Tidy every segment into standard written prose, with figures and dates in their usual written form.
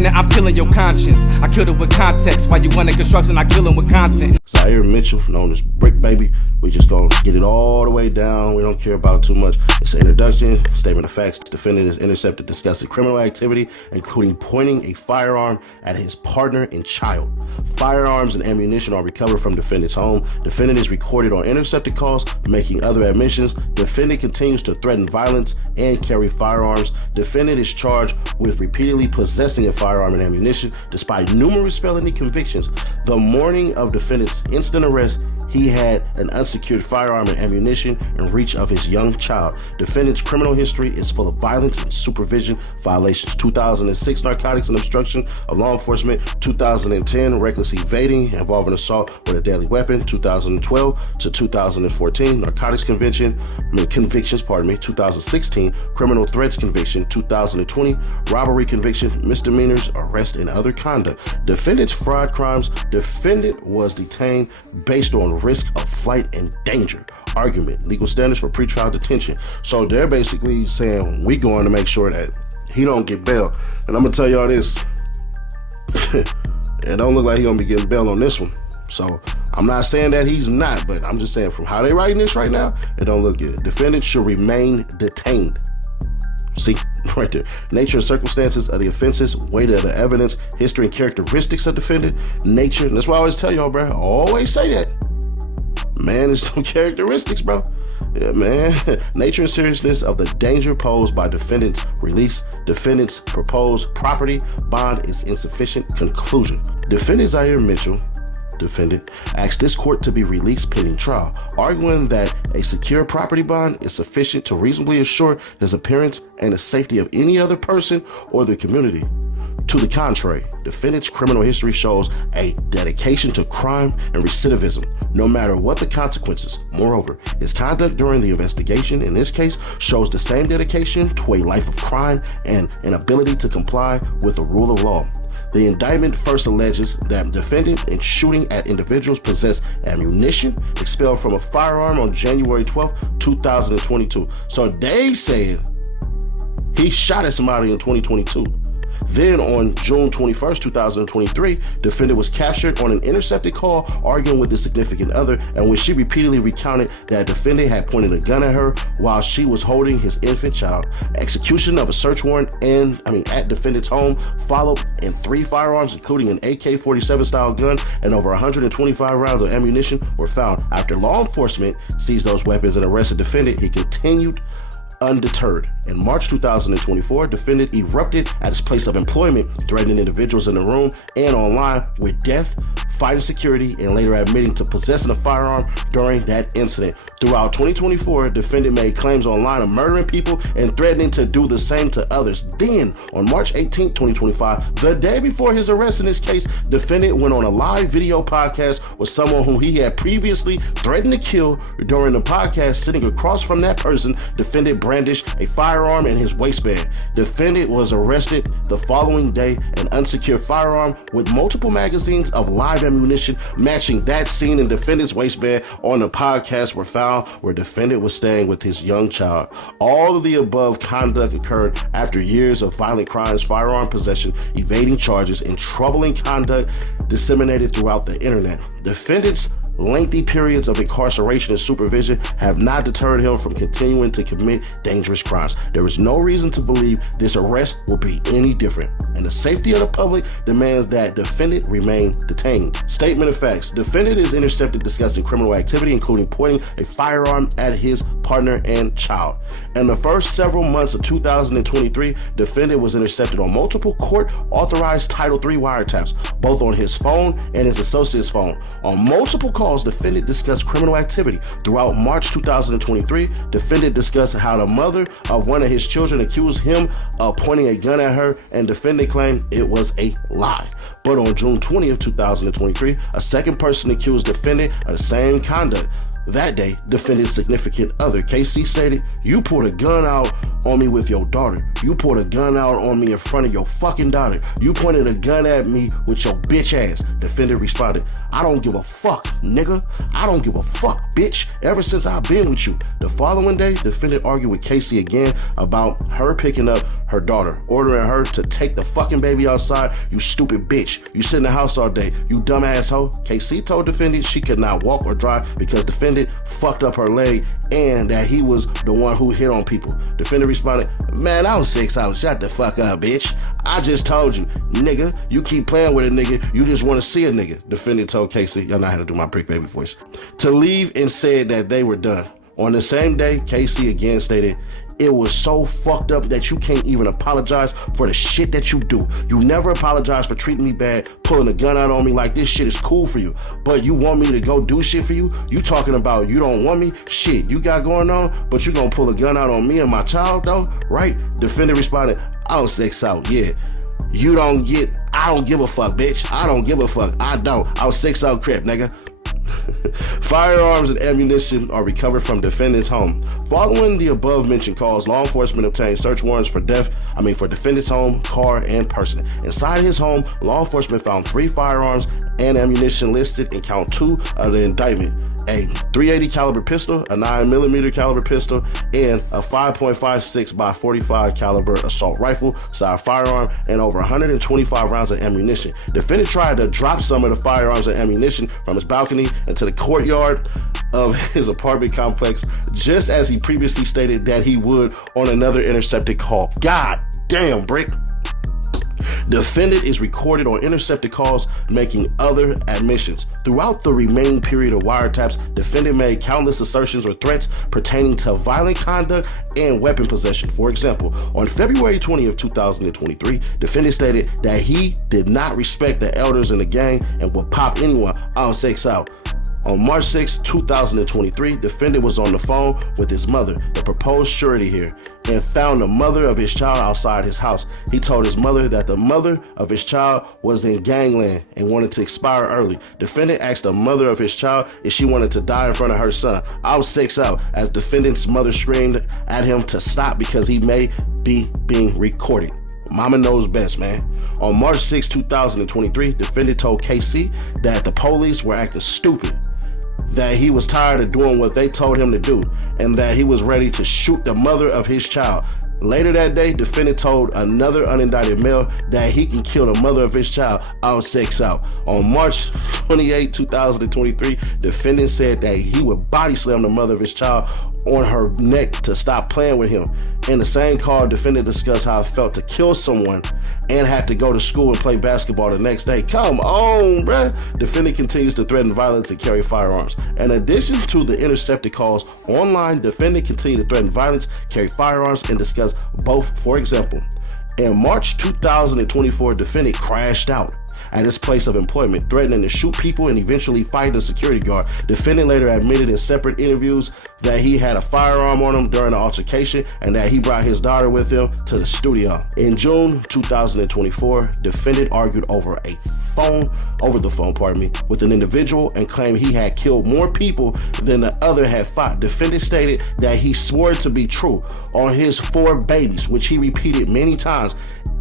understanding, I'm killing your conscience. I killed it with context. While you wanted construction, I kill him with content. Zaire Mitchell, known as Bricc Baby. We just gonna get it all the way down. We don't care about too much. It's an introduction, statement of facts. Defendant is intercepted discussing criminal activity, including pointing a firearm at his partner and child. Firearms and ammunition are recovered from defendant's home. Defendant is recorded on intercepted calls, making other admissions. Defendant continues to threaten violence and carry firearms. Defendant is charged with repeatedly possessing a firearm and ammunition despite numerous felony convictions. The morning of defendant's instant arrest, he had an unsecured firearm and ammunition in reach of his young child. Defendant's criminal history is full of violence and supervision violations. 2006, narcotics and obstruction of law enforcement. 2010, reckless evading involving assault with a deadly weapon. 2012 to 2014, narcotics convictions. 2016, criminal threats conviction. 2020, robbery conviction, misdemeanors, arrest, and other conduct. Defendant's fraud crimes. Defendant was detained based on risk of flight and danger. Argument, legal standards for pretrial detention. So they're basically saying we going to make sure that he don't get bail. And I'm gonna tell y'all this, it don't look like he gonna be getting bail on this one. So I'm not saying that he's not, but I'm just saying from how they writing this right now, it don't look good. Defendant should remain detained. See, right there. Nature and circumstances of the offenses, weight of the evidence, history and characteristics of defendant, nature. And that's why I always tell y'all, bro. I always say that. Man, there's some characteristics, bro. Yeah, man. Nature and seriousness of the danger posed by defendant's release. Defendant's proposed property bond is insufficient. Conclusion. Defendant Zaire Mitchell, defendant, asked this court to be released pending trial, arguing that a secure property bond is sufficient to reasonably assure his appearance and the safety of any other person or the community. To the contrary, defendant's criminal history shows a dedication to crime and recidivism, no matter what the consequences. Moreover, his conduct during the investigation in this case shows the same dedication to a life of crime and an ability to comply with the rule of law. The indictment first alleges that defendant in shooting at individuals possessed ammunition expelled from a firearm on January 12, 2022. So they said he shot at somebody in 2022. Then on June 21st, 2023, defendant was captured on an intercepted call arguing with his significant other, and when she repeatedly recounted that defendant had pointed a gun at her while she was holding his infant child. Execution of a search warrant at defendant's home followed, and 3 firearms, including an AK-47 style gun and over 125 rounds of ammunition, were found. After law enforcement seized those weapons and arrested defendant, he continued undeterred. In March 2024, defendant erupted at his place of employment, threatening individuals in the room and online with death, fighting security, and later admitting to possessing a firearm during that incident. Throughout 2024, defendant made claims online of murdering people and threatening to do the same to others. Then, on March 18, 2025, the day before his arrest in this case, defendant went on a live video podcast with someone who he had previously threatened to kill. During the podcast, sitting across from that person, defendant brandished a firearm in his waistband. Defendant was arrested the following day. An unsecured firearm with multiple magazines of live ammunition matching that seen in defendant's waistband on the podcast were found where defendant was staying with his young child. All of the above conduct occurred after years of violent crimes, firearm possession, evading charges, and troubling conduct disseminated throughout the internet. Defendant's lengthy periods of incarceration and supervision have not deterred him from continuing to commit dangerous crimes. There is no reason to believe this arrest will be any different, and the safety of the public demands that defendant remain detained. Statement of facts. Defendant is intercepted discussing criminal activity, including pointing a firearm at his partner and child. In the first several months of 2023, defendant was intercepted on multiple court-authorized Title III wiretaps, both on his phone and his associate's phone. On multiple calls, defendant discussed criminal activity. Throughout March 2023, defendant discussed how the mother of one of his children accused him of pointing a gun at her, and defendant claimed it was a lie. But on June 20th, 2023, a second person accused defendant of the same conduct. That day, defendant's significant other, KC, stated, "You pulled a gun out on me with your daughter. You pulled a gun out on me in front of your fucking daughter. You pointed a gun at me with your bitch ass. Defendant responded, I don't give a fuck, nigga. I don't give a fuck, bitch. Ever since I've been with you. The following day, defendant argued with Casey again about her picking up her daughter, ordering her to take the fucking baby outside. You stupid bitch. You sit in the house all day. You dumb asshole. Casey told defendant she could not walk or drive because defendant fucked up her leg and that he was the one who hit on people. Defendant responded, man, I was 6 out. Shut the fuck up, bitch. I just told you, nigga, you keep playing with a nigga, you just want to see a nigga. Defendant told Casey, y'all know how to do my Bricc Baby voice, to leave and said that they were done. On the same day, Casey again stated, it was so fucked up that you can't even apologize for the shit that you do. You never apologize for treating me bad, pulling a gun out on me like this shit is cool for you. But you want me to go do shit for you? You talking about you don't want me? Shit, you got going on, but you gonna pull a gun out on me and my child though, right? Defendant responded, I don't 6 out, yeah. You don't get, I don't give a fuck, bitch. I don't give a fuck. I don't. I was 6 out Crip, nigga. Firearms and ammunition are recovered from defendant's home. Following the above-mentioned calls, law enforcement obtained search warrants for defendant's home, car, and person. Inside his home, law enforcement found 3 firearms and ammunition listed in count 2 of the indictment. A .380 caliber pistol, a 9mm caliber pistol, and a 5.56 by 45 caliber assault rifle, side firearm, and over 125 rounds of ammunition. Defendant tried to drop some of the firearms and ammunition from his balcony into the courtyard of his apartment complex, just as he previously stated that he would on another intercepted call. God damn, Bricc. Defendant is recorded on intercepted calls making other admissions. Throughout the remaining period of wiretaps, defendant made countless assertions or threats pertaining to violent conduct and weapon possession. For example, on February 20th, 2023, defendant stated that he did not respect the elders in the gang and would pop anyone on 6 out. On March 6, 2023, defendant was on the phone with his mother, the proposed surety here, and found the mother of his child outside his house. He told his mother that the mother of his child was in gangland and wanted to expire early. Defendant asked the mother of his child if she wanted to die in front of her son. I was 6 out as defendant's mother screamed at him to stop because he may be being recorded. Mama knows best, man. On March 6, 2023, defendant told KC that the police were acting stupid, that he was tired of doing what they told him to do, and that he was ready to shoot the mother of his child. Later that day, defendant told another unindicted male that he can kill the mother of his child on 6 out. On March 28, 2023, defendant said that he would body slam the mother of his child on her neck to stop playing with him. In the same call, defendant discussed how it felt to kill someone and had to go to school and play basketball the next day. Come on, bruh. Defendant continues to threaten violence and carry firearms. In addition to the intercepted calls online, defendant continued to threaten violence, carry firearms, and discuss both. For example, in March 2024, defendant crashed out at his place of employment, threatening to shoot people and eventually fight a security guard. Defendant later admitted in separate interviews that he had a firearm on him during the altercation and that he brought his daughter with him to the studio. In June 2024, defendant argued over the phone, with an individual and claimed he had killed more people than the other had fought. Defendant stated that he swore to be true on his 4 babies, which he repeated many times.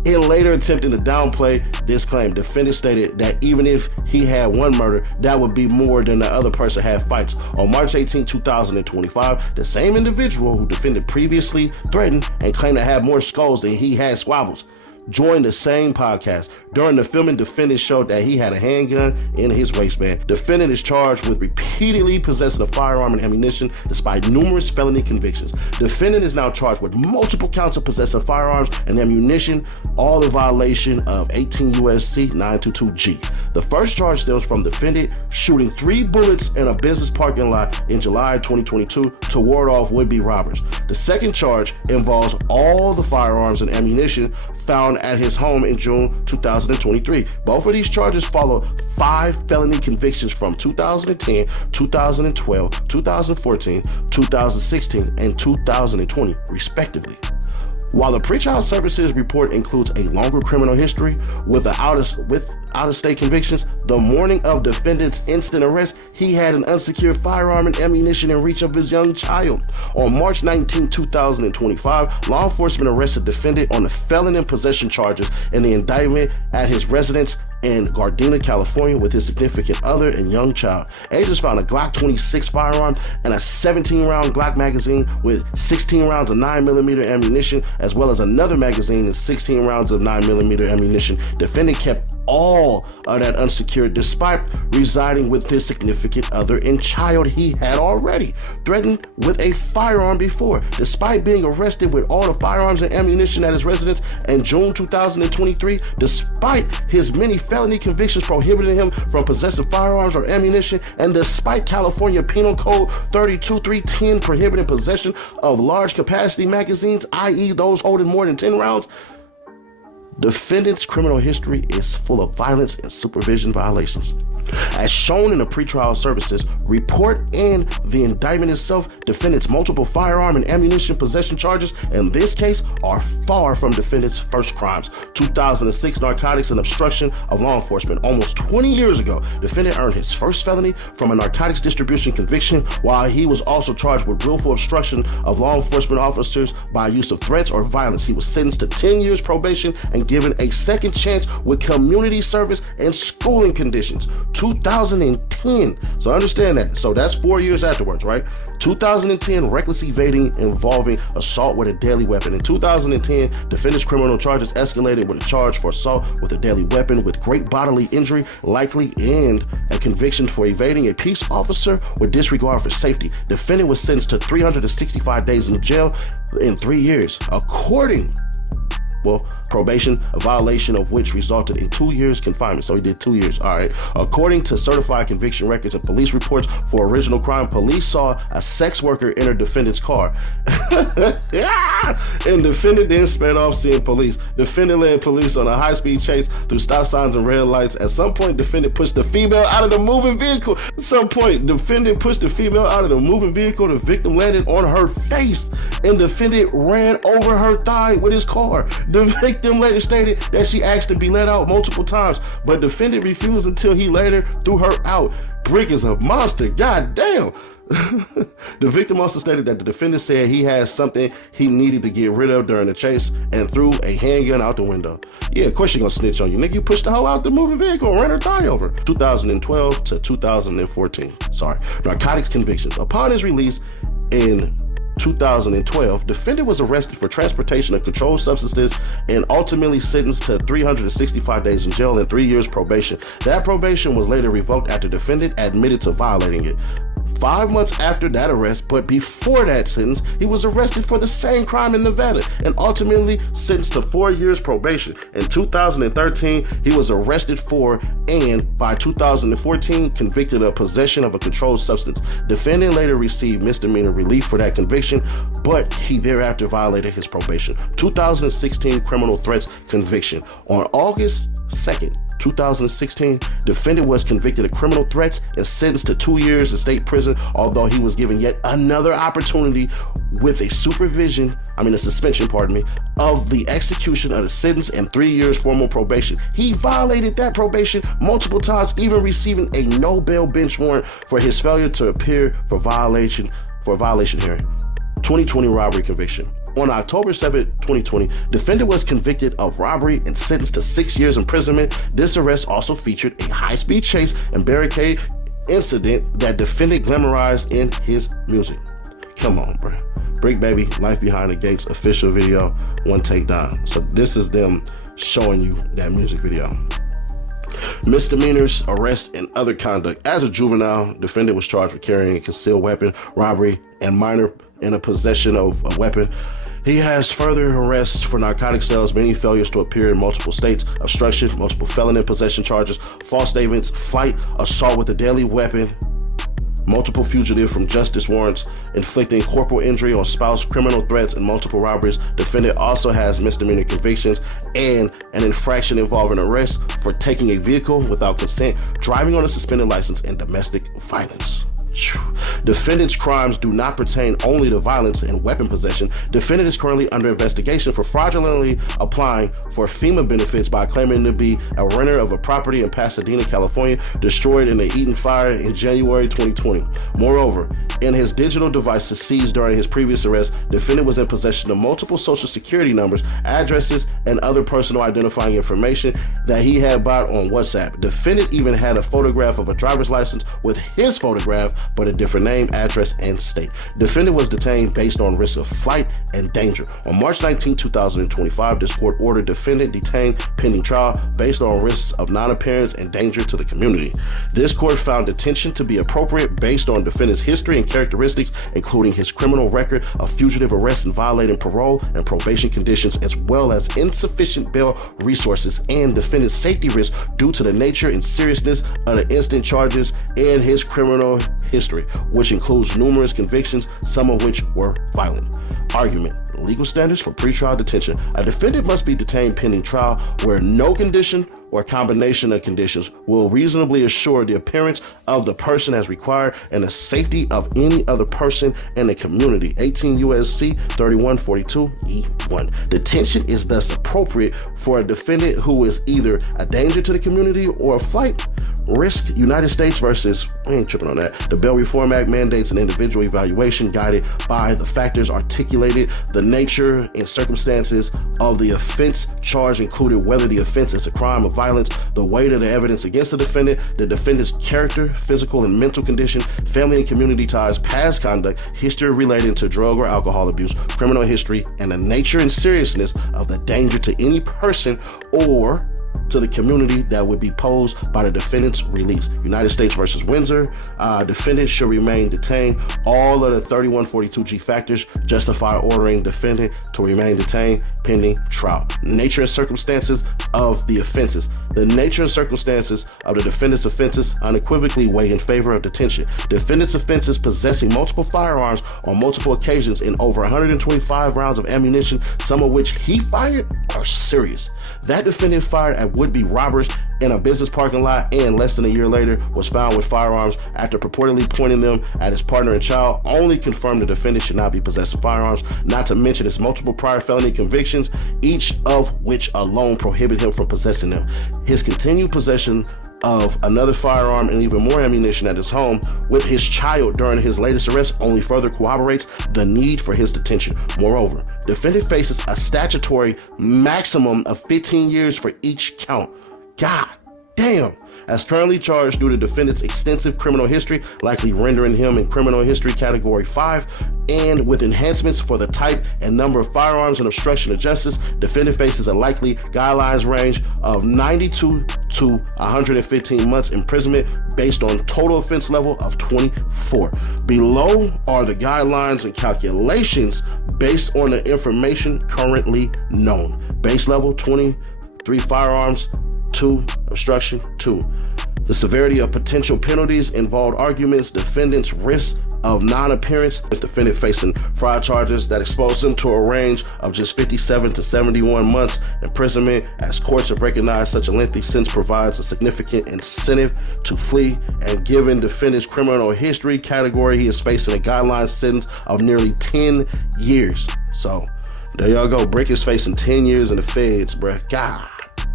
In later attempting to downplay this claim, defendant stated that even if he had one murder, that would be more than the other person had fights. On March 18, 2025, the same individual who defendant previously threatened and claimed to have more skulls than he had squabbles joined the same podcast. During the filming, defendant showed that he had a handgun in his waistband. Defendant is charged with repeatedly possessing a firearm and ammunition despite numerous felony convictions. Defendant is now charged with multiple counts of possessing firearms and ammunition, all in violation of 18 U.S.C. 922G. The first charge stems from defendant shooting 3 bullets in a business parking lot in July 2022 to ward off would-be robbers. The second charge involves all the firearms and ammunition found at his home in June 2023. Both of these charges follow 5 felony convictions from 2010, 2012, 2014, 2016, and 2020, respectively. While the pretrial services report includes a longer criminal history with out-of-state convictions, the morning of defendant's instant arrest, he had an unsecured firearm and ammunition in reach of his young child. On March 19, 2025, law enforcement arrested defendant on the felon in possession charges in the indictment at his residence in Gardena, California, with his significant other and young child. Agents found a Glock 26 firearm and a 17-round Glock magazine with 16 rounds of 9mm ammunition, as well as another magazine and 16 rounds of 9mm ammunition. Defendant kept all of that unsecured despite residing with his significant other and child he had already threatened with a firearm before. Despite being arrested with all the firearms and ammunition at his residence in June 2023, despite his many felony convictions prohibiting him from possessing firearms or ammunition, and despite California Penal Code 32310 prohibiting possession of large capacity magazines, i.e. those holding more than 10 rounds, defendant's criminal history is full of violence and supervision violations. As shown in the pretrial services report and the indictment itself, defendant's multiple firearm and ammunition possession charges in this case are far from defendant's first crimes. 2006 narcotics and obstruction of law enforcement. Almost 20 years ago, defendant earned his first felony from a narcotics distribution conviction, while he was also charged with willful obstruction of law enforcement officers by use of threats or violence. He was sentenced to 10 years probation and given a second chance with community service and schooling conditions. 2010. So understand that. So that's 4 years afterwards, right? 2010, reckless evading involving assault with a deadly weapon. In 2010, defendant's criminal charges escalated with a charge for assault with a deadly weapon with great bodily injury likely, and a conviction for evading a peace officer with disregard for safety. Defendant was sentenced to 365 days in jail in 3 years. Probation, a violation of which resulted in 2 years confinement. So he did 2 years. All right. According to certified conviction records and police reports for original crime, police saw a sex worker enter defendant's car. And defendant then sped off seeing police. Defendant led police on a high-speed chase through stop signs and red lights. At some point, defendant pushed the female out of the moving vehicle. The victim landed on her face, and defendant ran over her thigh with his car. The victim later stated that she asked to be let out multiple times, but defendant refused until he later threw her out. Bricc is a monster, goddamn. The victim also stated that the defendant said he had something he needed to get rid of during the chase and threw a handgun out the window. Yeah, of course she gonna snitch on you. Nigga, you pushed the hoe out the moving vehicle and ran her thigh over. 2012 to 2014. Narcotics convictions. Upon his release in 2012, defendant was arrested for transportation of controlled substances and ultimately sentenced to 365 days in jail and 3 years probation. That probation was later revoked after defendant admitted to violating it. 5 months after that arrest, but before that sentence, he was arrested for the same crime in Nevada and ultimately sentenced to 4 years probation. In 2013, he was arrested for and by 2014 convicted of possession of a controlled substance. Defendant later received misdemeanor relief for that conviction, but he thereafter violated his probation. 2016 criminal threats conviction. On August 2nd, 2016, defendant was convicted of criminal threats and sentenced to 2 years in state prison, although he was given yet another opportunity with a suspension, of the execution of the sentence and 3 years formal probation. He violated that probation multiple times, even receiving a no bail bench warrant for his failure to appear for a violation hearing. 2020 robbery conviction. On October 7, 2020, defendant was convicted of robbery and sentenced to 6 years imprisonment. This arrest also featured a high-speed chase and barricade incident that defendant glamorized in his music. Come on, bro. Bricc Baby, Life Behind the Gates official video, one take down. So this is them showing you that music video. Misdemeanors, arrest, and other conduct. As a juvenile, defendant was charged with carrying a concealed weapon, robbery, and minor in a possession of a weapon. He has further arrests for narcotic sales, many failures to appear in multiple states, obstruction, multiple felon in possession charges, false statements, flight, assault with a deadly weapon, multiple fugitive from justice warrants, inflicting corporal injury on spouse, criminal threats, and multiple robberies. Defendant also has misdemeanor convictions and an infraction involving arrest for taking a vehicle without consent, driving on a suspended license, and domestic violence. Defendant's crimes do not pertain only to violence and weapon possession. Defendant is currently under investigation for fraudulently applying for FEMA benefits by claiming to be a renter of a property in Pasadena, California, destroyed in the Eaton fire in January 2020. Moreover, in his digital devices seized during his previous arrest, defendant was in possession of multiple social security numbers, addresses, and other personal identifying information that he had bought on WhatsApp. Defendant even had a photograph of a driver's license with his photograph, but a different name, address, and state. Defendant was detained based on risk of flight and danger. On March 19, 2025, this court ordered defendant detained pending trial based on risks of non-appearance and danger to the community. This court found detention to be appropriate based on defendant's history and characteristics, including his criminal record of fugitive arrest and violating parole and probation conditions, as well as insufficient bail resources and defendant's safety risk due to the nature and seriousness of the instant charges and his criminal history, which includes numerous convictions, some of which were violent. Argument. Legal standards for pretrial detention. A defendant must be detained pending trial where no condition or combination of conditions will reasonably assure the appearance of the person as required and the safety of any other person in the community. 18 U.S.C. 3142E1. Detention is thus appropriate for a defendant who is either a danger to the community or a flight risk. United States versus, I ain't tripping on that. The Bail Reform Act mandates an individual evaluation guided by the factors articulated, the nature and circumstances of the offense charged, included whether the offense is a crime of violence, the weight of the evidence against the defendant's character, physical and mental condition, family and community ties, past conduct, history relating to drug or alcohol abuse, criminal history, and the nature and seriousness of the danger to any person or to the community that would be posed by the defendant's release. United States versus Windsor. Defendant should remain detained. All of the 3142G factors justify ordering defendant to remain detained pending trial. Nature and circumstances of the offenses. The nature and circumstances of the defendant's offenses unequivocally weigh in favor of detention. Defendant's offenses possessing multiple firearms on multiple occasions and over 125 rounds of ammunition, some of which he fired, are serious. That defendant fired at would-be robbers in a business parking lot and less than a year later was found with firearms after purportedly pointing them at his partner and child only confirmed the defendant should not be possessing firearms, not to mention his multiple prior felony convictions, each of which alone prohibit him from possessing them. His continued possession of another firearm and even more ammunition at his home with his child during his latest arrest only further corroborates the need for his detention. Moreover, defendant faces a statutory maximum of 15 years for each count. God damn. As currently charged due to defendant's extensive criminal history, likely rendering him in criminal history category 5, and with enhancements for the type and number of firearms and obstruction of justice, defendant faces a likely guidelines range of 92 to 115 months imprisonment based on total offense level of 24. Below are the guidelines and calculations based on the information currently known. Base level 23 firearms, 2 obstruction, 2. The severity of potential penalties involved arguments, defendant's risk of non-appearance, with defendant facing fraud charges that expose him to a range of just 57 to 71 months imprisonment, as courts have recognized such a lengthy sentence provides a significant incentive to flee, and given defendant's criminal history category, he is facing a guideline sentence of nearly 10 years. So there y'all go. Bricc is facing 10 years in the feds, bruh. God,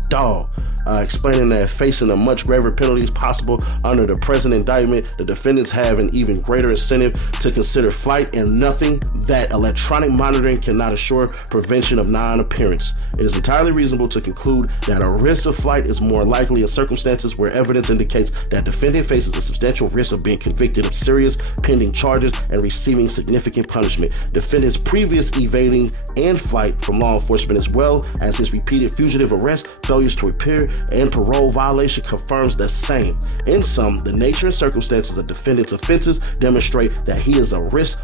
dog. Explaining that facing a much graver penalties possible under the present indictment, the defendants have an even greater incentive to consider flight and nothing that electronic monitoring cannot assure prevention of non-appearance. It is entirely reasonable to conclude that a risk of flight is more likely in circumstances where evidence indicates that defendant faces a substantial risk of being convicted of serious pending charges and receiving significant punishment. Defendant's previous evading and flight from law enforcement, as well as his repeated fugitive arrest, failures to appear, and parole violation confirms the same. In sum, the nature and circumstances of defendant's offenses demonstrate that he is a risk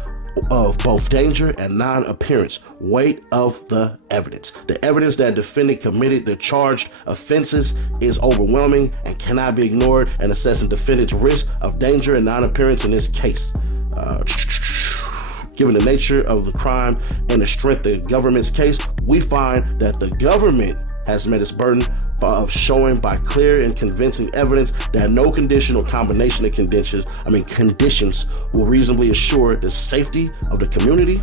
of both danger and non-appearance. Weight of the evidence. The evidence that defendant committed the charged offenses is overwhelming and cannot be ignored in assessing defendant's risk of danger and non-appearance in this case. Given the nature of the crime and the strength of the government's case, we find that the government has met its burden of showing by clear and convincing evidence that no condition or combination of conditions will reasonably assure the safety of the community.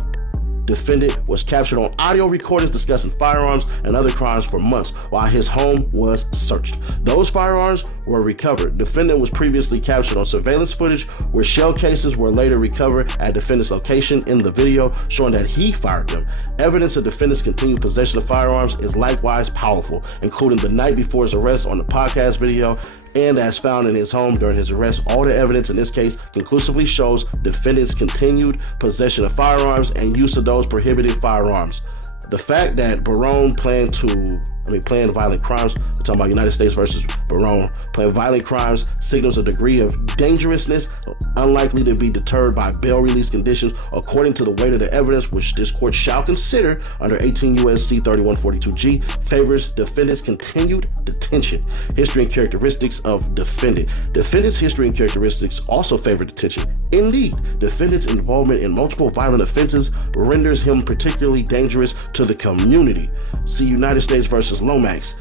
Defendant was captured on audio recordings discussing firearms and other crimes for months while his home was searched. Those firearms were recovered. Defendant was previously captured on surveillance footage where shell cases were later recovered at defendant's location in the video, showing that he fired them. Evidence of defendant's continued possession of firearms is likewise powerful, including the night before his arrest on the podcast video, and as found in his home during his arrest. All the evidence in this case conclusively shows defendant's continued possession of firearms and use of those prohibited firearms. The fact that Barone planned violent crimes, we're talking about United States versus Barone, planned violent crimes signals a degree of dangerousness unlikely to be deterred by bail release conditions according to the weight of the evidence, which this court shall consider under 18 U.S.C. 3142G, favors defendant's continued detention. History and characteristics of defendant. Defendant's history and characteristics also favor detention. Indeed, defendant's involvement in multiple violent offenses renders him particularly dangerous to the community. See United States versus Lomax.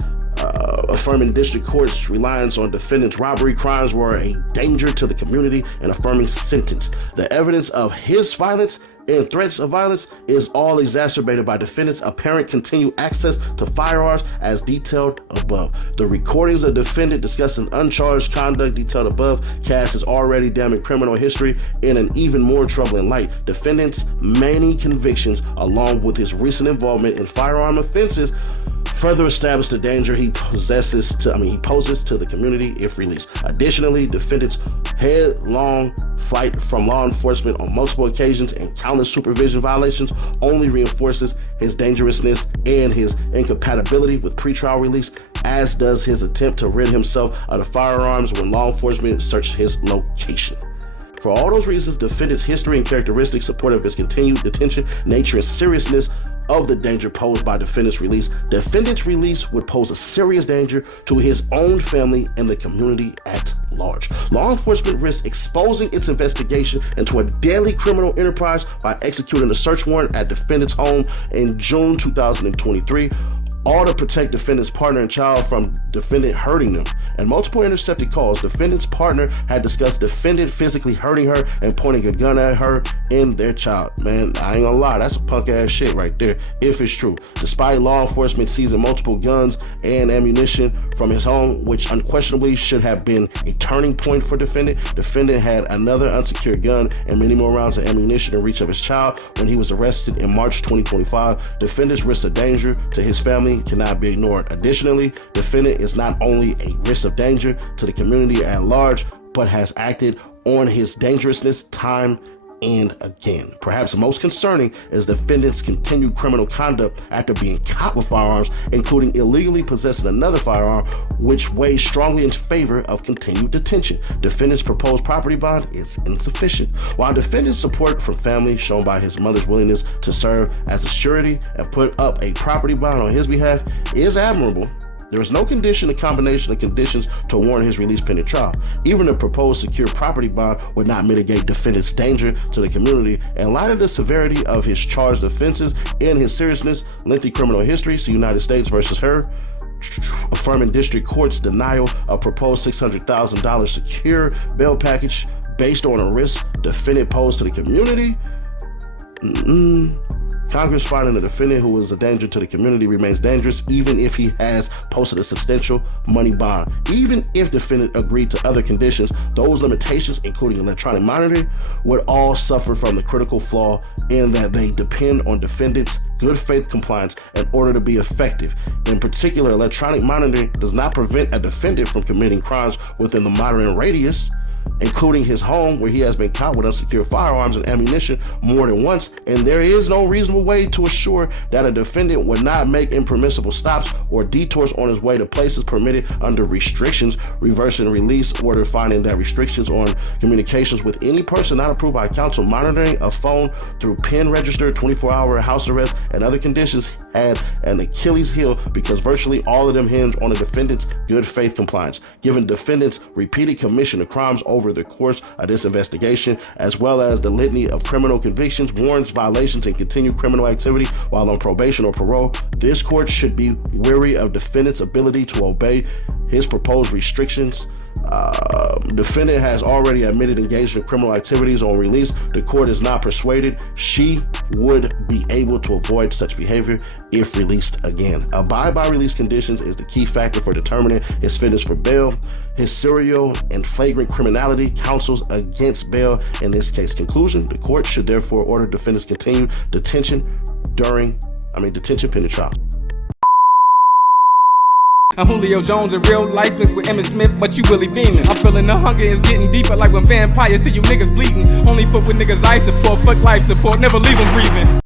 Affirming district court's reliance on defendant's robbery crimes were a danger to the community and affirming sentence. The evidence of his violence and threats of violence is all exacerbated by defendant's apparent continued access to firearms as detailed above. The recordings of defendant discussing uncharged conduct detailed above cast his already damning criminal history in an even more troubling light. Defendant's many convictions, along with his recent involvement in firearm offenses, further establish the danger he poses to the community if released. Additionally, defendant's headlong flight from law enforcement on multiple occasions and countless supervision violations only reinforces his dangerousness and his incompatibility with pretrial release, as does his attempt to rid himself of the firearms when law enforcement searched his location. For all those reasons, defendant's history and characteristics supportive of his continued detention, nature, and seriousness of the danger posed by defendant's release. Defendant's release would pose a serious danger to his own family and the community at large. Law enforcement risks exposing its investigation into a deadly criminal enterprise by executing a search warrant at defendant's home in June 2023. All to protect defendant's partner and child from defendant hurting them. In multiple intercepted calls, defendant's partner had discussed defendant physically hurting her and pointing a gun at her and their child. Man, I ain't gonna lie, that's a punk ass shit right there, if it's true. Despite law enforcement seizing multiple guns and ammunition from his home, which unquestionably should have been a turning point for defendant had another unsecured gun and many more rounds of ammunition in reach of his child when he was arrested in March 2025. Defendant's risk of danger to his family cannot be ignored. Additionally, defendant is not only a risk of danger to the community at large, but has acted on his dangerousness time and again. Perhaps most concerning is defendant's continued criminal conduct after being caught with firearms, including illegally possessing another firearm, which weighs strongly in favor of continued detention. Defendant's proposed property bond is insufficient. While defendant's support from family, shown by his mother's willingness to serve as a surety and put up a property bond on his behalf, is admirable, there is no condition or combination of conditions to warrant his release pending trial. Even a proposed secure property bond would not mitigate defendant's danger to the community. In light of the severity of his charged offenses and his seriousness, lengthy criminal history, see United States versus her, affirming district court's denial of proposed $600,000 secure bail package based on a risk defendant posed to the community. Congress finding the defendant who is a danger to the community remains dangerous even if he has posted a substantial money bond. Even if defendant agreed to other conditions, those limitations, including electronic monitoring, would all suffer from the critical flaw in that they depend on defendant's good faith compliance in order to be effective. In particular, electronic monitoring does not prevent a defendant from committing crimes within the monitoring radius, including his home, where he has been caught with unsecured firearms and ammunition more than once, and there is no reasonable way to assure that a defendant would not make impermissible stops or detours on his way to places permitted under restrictions, reversing release order finding that restrictions on communications with any person not approved by counsel, monitoring a phone through PIN registered 24-hour house arrest, and other conditions had an Achilles heel because virtually all of them hinge on the defendant's good faith compliance. Given defendant's repeated commission of crimes over over the course of this investigation, as well as the litany of criminal convictions, warrants, violations, and continued criminal activity while on probation or parole, this court should be wary of defendant's ability to obey his proposed restrictions. Defendant has already admitted engaged in criminal activities on release. The court is not persuaded she would be able to avoid such behavior if released again. Abide by release conditions is the key factor for determining his fitness for bail. His serial and flagrant criminality counsels against bail in this case. Conclusion, the court should therefore order defendant's continued detention pending trial. I'm Julio Jones in real life mixed with Emmitt Smith, but you Willie beaming. I'm feeling the hunger is getting deeper like when vampires see you niggas bleeding. Only fuck with niggas I support, fuck life support, never leave them breathing.